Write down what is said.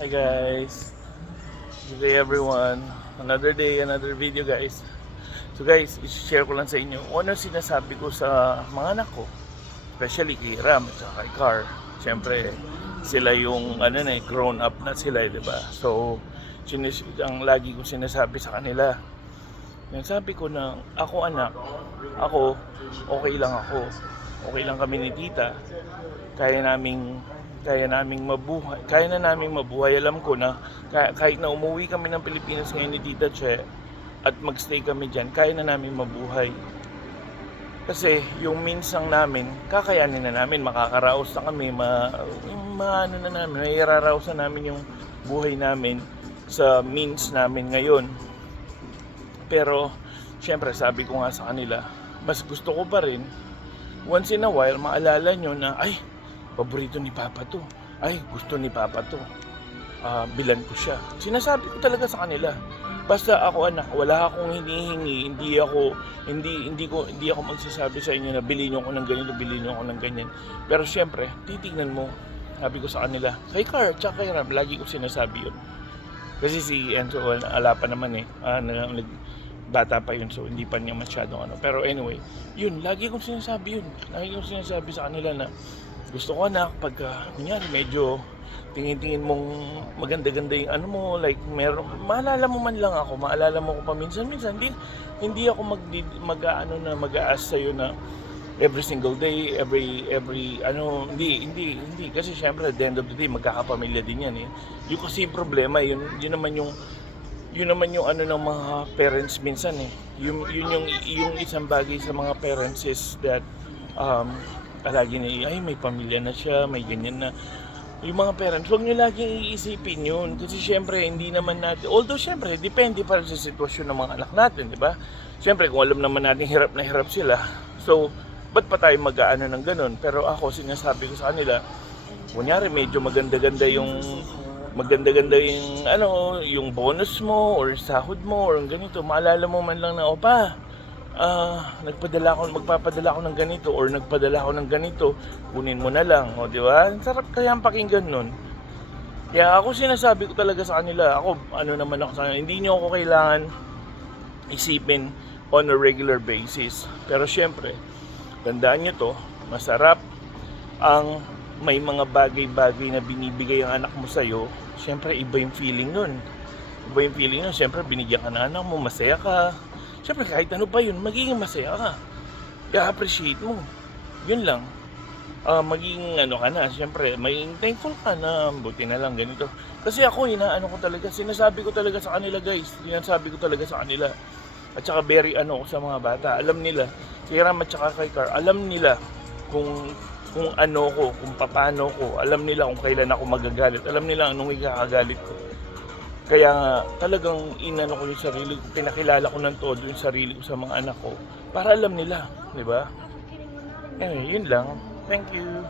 Hi guys, good day everyone. Another day, another video guys. So guys, i-share ko lang sa inyo kung ano sinasabi ko sa mga anak ko, especially kay Ram at saka kay Car. Siyempre, sila yung grown up na sila, di ba? So, ang lagi ko sinasabi sa kanila, yung sabi ko na ako anak, ako okay lang ako. Okay lang kami ni tita. Kaya naming mabuhay. Kaya na naming mabuhay. Alam ko na kahit na umuwi kami ng Pilipinas ngayon ni Tita Che at magstay kami diyan, kaya na naming mabuhay. Kasi yung means lang namin, kakayanin na namin, makakaraos na kami, mairaraos na namin yung buhay namin sa means namin ngayon. Pero syempre sabi ko nga sa kanila, mas gusto ko pa rin once in a while maalala nyo na ay, paborito ni Papa to, ay gusto ni Papa to, bilan ko siya. Sinasabi ko talaga sa kanila, basta ako anak, wala akong hinihingi, hindi ako magsasabi sa inyo na bilhin niyo ako ng ganito, bilhin niyo ako ng ganyan. Pero syempre titignan mo, sabi ko sa kanila, kay Car tsaka kay Ram, lagi ko sinasabi yun. Kasi si Enzo ala pa naman bata pa yun, so hindi pa niya masyadong Pero anyway, yun, lagi kong sinasabi yun. Lagi kong sinasabi sa kanila na gusto ko anak, pagka kunyari medyo tingin-tingin mong maganda-ganda yung like maalala mo man lang ako, maalala mo ko paminsan-minsan, hindi ako mag-a-ask sa'yo na every single day, every hindi kasi syempre at the end of the day magkakapamilya din yan Yung kasi problema, yun naman yung ng mga parents minsan Yung isang bagay sa mga parents is that lagi ay may pamilya na siya, may ganyan na. Yung mga parents, huwag nyo laging iisipin yun. Kasi syempre, hindi naman natin, although syempre, depende pa rin sa sitwasyon ng mga anak natin, di ba? Syempre, kung alam naman natin hirap na hirap sila, so, ba't pa tayo mag-aano ng ganun? Pero ako, sinasabi ko sa kanila, kunyari, medyo maganda-ganda yung yung bonus mo or sahod mo or ganito, maalala mo man lang na, opa, magpapadala ako ng ganito or nagpadala ako ng ganito, kunin mo na lang, di ba? Sarap kaya ang pakinggan nun. Kaya ako sinasabi ko talaga sa kanila, ako naman ako sa kanila, hindi niyo ako kailangan isipin on a regular basis. Pero syempre, tandaan niyo to, masarap ang may mga bagay-bagay na binibigay ang anak mo sa'yo. Syempre, iba yung feeling nun. Syempre, binigyan ka na anak mo, masaya ka. Syempre, kahit ano pa yun, magiging masaya ka. I-appreciate mo. Yun lang. Magiging ka na. Syempre, magiging thankful ka na buti na lang ganito. Kasi ako, sinasabi ko talaga sa kanila guys. Sinasabi ko talaga sa kanila. At saka very ko sa mga bata. Alam nila, si Ram at saka kay Car, alam nila kung kung paano ko. Alam nila kung kailan ako magagalit. Alam nila anong ikakagalit ko. Kaya nga, talagang ko yung sarili ko, pinakilala ko ng todo yung sarili ko sa mga anak ko para alam nila, di ba? Anyway, yun lang. Thank you.